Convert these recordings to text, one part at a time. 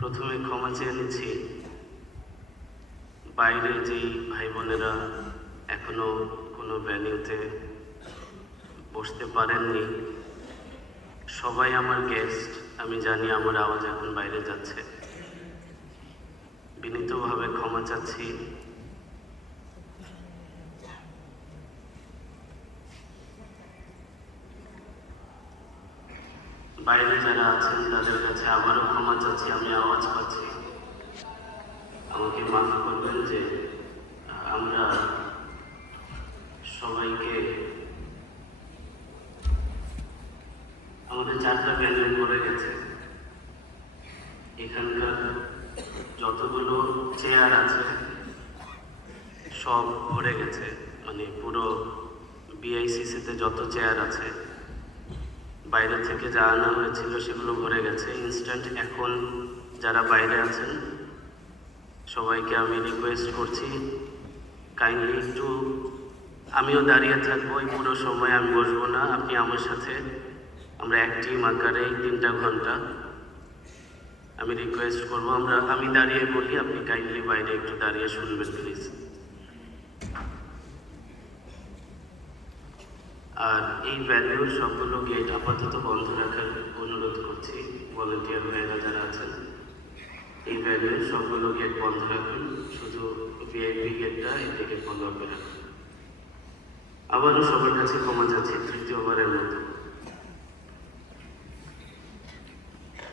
প্রথমে ক্ষমা চেয়ে নিচ্ছি বাইরে যেই ভাই বোনেরা এখনো কোনো ভেন্যুতে বসতে পারেননি। সবাই আমার গেস্ট। আমি জানি আমার আওয়াজ এখন বাইরে যাচ্ছে। বিনীতভাবে ক্ষমা চাচ্ছি। বাইরে যারা আছেন তাদের কাছে আবারও ক্ষমা চাচ্ছি, আমি আওয়াজ পাচ্ছি, আমাকে মাফ করবেন যে আমরা সবাইকে আমাদের 4টা ভেন্যু করে গেছে। এখানকার যতগুলো চেয়ার আছে সব ভরে গেছে, মানে পুরো বিআইসিসিতে যত চেয়ার আছে বাইরে থেকে যা আনা হয়েছিল সেগুলো ভরে গেছে ইনস্ট্যান্ট। এখন যারা বাইরে আছেন সবাইকে আমি রিকোয়েস্ট করছি কাইন্ডলি একটু, আমিও দাঁড়িয়ে থাকবো এই পুরো সময়, আমি বসবো না। আপনি আমার সাথে আমরা এক টিম আকারে এই 3টা ঘন্টা আমি রিকোয়েস্ট করবো, আমি দাঁড়িয়ে বলি, আপনি কাইন্ডলি বাইরে একটু দাঁড়িয়ে শুনবেন প্লিজ। আর এই ভ্যালুর সবগুলো গেট আপাতত বন্ধ রাখার অনুরোধ করছি। ভলেন্টিয়ার ভাইয়েরা যারা আছেন এই ভ্যালুর সবগুলো গেট বন্ধ রাখুন, শুধু ভিআইপি গেটটা এদিকে বন্ধ করে রাখুন। আবারও সবার কাছে ক্ষমা চাচ্ছি তৃতীয়বারের মতো।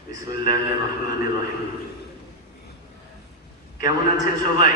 বিসমিল্লাহির রহমানির রহিম। কেমন আছেন সবাই?